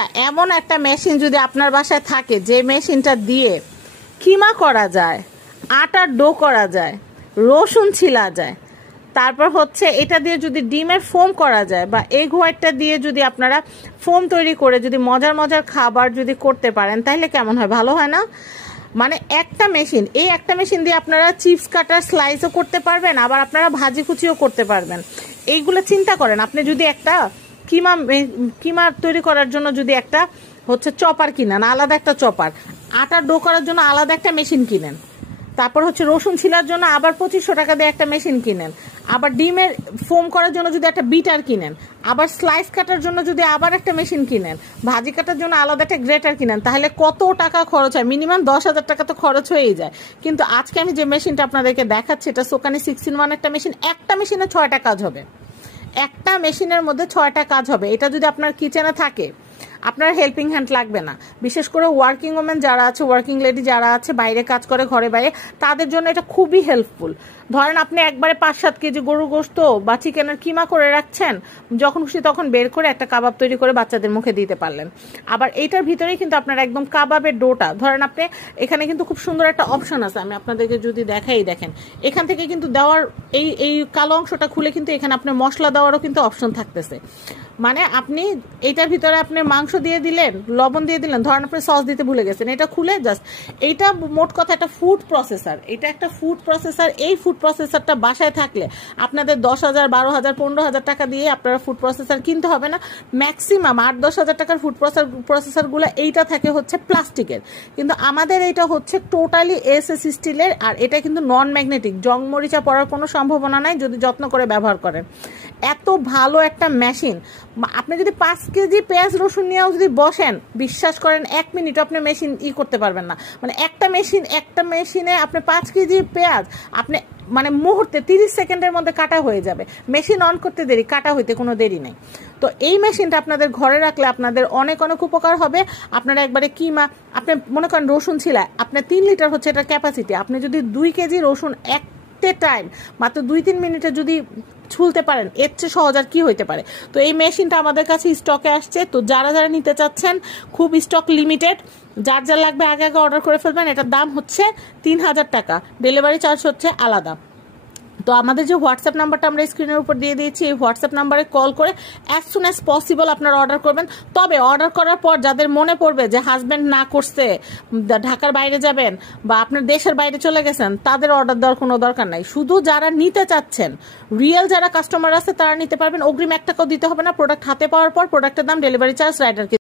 আচ্ছা, এমন একটা মেশিন যদি আপনার বাসায় থাকে যে মেশিনটা দিয়ে কিমা করা যায়, আটার ডো করা যায়, রসুন ছিলা যায়, তারপর হচ্ছে এটা দিয়ে যদি ডিমের ফোম করা যায় বা এগ হোয়াইটটা দিয়ে যদি আপনারা ফোম তৈরি করে যদি মজার মজার খাবার যদি করতে পারেন তাহলে কেমন হয়? ভালো হয় না? মানে একটা মেশিন, এই একটা মেশিন দিয়ে আপনারা চিপস কাটার স্লাইসও করতে পারবেন, আবার আপনারা ভাজি কুচিও করতে পারবেন। এইগুলো চিন্তা করেন, আপনি যদি একটা কিমা তৈরি করার জন্য যদি একটা হচ্ছে চপার কিনেন, আলাদা একটা চপার, আটার ডো করার জন্য আলাদা একটা মেশিন কিনেন, তারপর হচ্ছে রসুন ছিলার জন্য আবার 2500 টাকা দিয়ে একটা মেশিন কিনেন, আবার ডিমের ফোম করার জন্য যদি একটা বিটার কিনেন, আবার স্লাইস কাটার জন্য যদি আবার একটা মেশিন কিনেন, ভাজি কাটার জন্য আলাদা একটা গ্রেটার কিনেন, তাহলে কত টাকা খরচ হয়? মিনিমাম 10,000 টাকা তো খরচ হয়েই যায়। কিন্তু আজকে আমি যে মেশিনটা আপনাদেরকে দেখাচ্ছি এটা সোকানি 6-in-1 একটা মেশিন। একটা মেশিনে 6টা কাজ হবে, একটা মেশিনের মধ্যে 6টা কাজ হবে। এটা যদি আপনার কিচেনে থাকে আপনার হেল্পিং হ্যান্ড লাগবে না। বিশেষ করে ওয়ার্কিং ওমেন যারা আছে, ওয়ার্কিং লেডি যারা আছে, বাইরে কাজ করে ঘরে বাইরে, তাদের জন্য এটা খুবই হেল্পফুল। ধরেন আপনি একবারে 5-7 কেজি গরু গোশত বা চিকেনের কিমা করে রাখছেন, যখন খুশি তখন বের করে একটা কাবাব তৈরি করে বাচ্চাদের মুখে দিতে পারলেন। আবার এইটার ভিতরেই কিন্তু আপনার একদম কাবাবের ডোটা, ধরেন আপনি এখানে কিন্তু খুব সুন্দর একটা অপশন আছে, আমি আপনাদেরকে যদি দেখাই, দেখেন এখান থেকে কিন্তু দেওয়ার এই কালো অংশটা খুলে কিন্তু এখানে আপনার মশলা দেওয়ারও কিন্তু অপশন থাকতেছে। মানে আপনি এইটার ভিতরে আপনি মাংস দিয়ে দিলেন, লবণ দিয়ে দিলেন, ধরেন আপনি সস দিতে ভুলে গেছেন, এটা খুলে জাস্ট, এইটা মোট কথা একটা ফুড প্রসেসর, এটা একটা ফুড প্রসেসর। এই ফুড প্রসেসরটা বাসায় থাকলে আপনাদের 10,000, 12,000, 15,000 টাকা দিয়ে আপনারা ফুড প্রসেসর কিনতে হবে না। ম্যাক্সিমাম 8-10 হাজার টাকার ফুড প্রসেসরগুলো এইটা থাকে হচ্ছে প্লাস্টিকের, কিন্তু আমাদের এইটা হচ্ছে টোটালি এসএস স্টিলের, আর এটা কিন্তু নন ম্যাগনেটিক, জং মরিচা পড়ার কোনো সম্ভাবনা নাই যদি যত্ন করে ব্যবহার করেন। এত ভালো একটা মেশিন। আপনি যদি 5 কেজি পেঁয়াজ রসুন নিয়েও যদি বসেন, বিশ্বাস করেন 1 মিনিটও আপনি মেশিন করতে পারবেন না। মানে একটা মেশিনে আপনি 5 কেজি পেঁয়াজ আপনি মানে মুহূর্তে 30 সেকেন্ডের মধ্যে কাটা হয়ে যাবে। মেশিন অন করতে দেরি, কাটা হইতে কোনো দেরি নেই। তো এই মেশিনটা আপনাদের ঘরে রাখলে আপনাদের অনেক অনেক উপকার হবে। আপনারা একবারে কিমা, আপনি মনে করেন রসুন ছিলা, আপনার 3 লিটার হচ্ছে এটার ক্যাপাসিটি, আপনি যদি 2 কেজি রসুন টাইম মাত্র 2-3 মিনিটে যদি ছুলতে পারেন, এর চেয়ে সহজ আর কি হইতে পারে। তো এই মেশিনটা আমাদের কাছে স্টকে আসছে, তো যারা যারা নিতে চাচ্ছেন খুব স্টক লিমিটেড, যার যা লাগবে আগে আগে অর্ডার করে ফেলবেন। এটার দাম হচ্ছে 3,000 টাকা, ডেলিভারি চার্জ হচ্ছে আলাদা। তো আমাদের যে হোয়াটসঅ্যাপ নাম্বারটা আমরা স্ক্রিনের উপর দিয়ে দিয়েছি, এই হোয়াটসঅ্যাপ নাম্বারে কল করে অ্যাজ সুন অ্যাজ পসিবল আপনারা অর্ডার করবেন। তবে অর্ডার করার পর যাদের মনে পড়বে যে হাজব্যান্ড না করছে, ঢাকার বাইরে যাবেন বা আপনার দেশের বাইরে চলে গেছেন, তাদের অর্ডার দেওয়ার কোনো দরকার নাই। শুধু যারা নিতে চাচ্ছেন, রিয়েল যারা কাস্টমার আছে তারা নিতে পারবেন। অগ্রিম 1 টাকাও দিতে হবে না। প্রোডাক্ট হাতে পাওয়ার পর প্রোডাক্টের দাম, ডেলিভারি চার্জ, রাইডার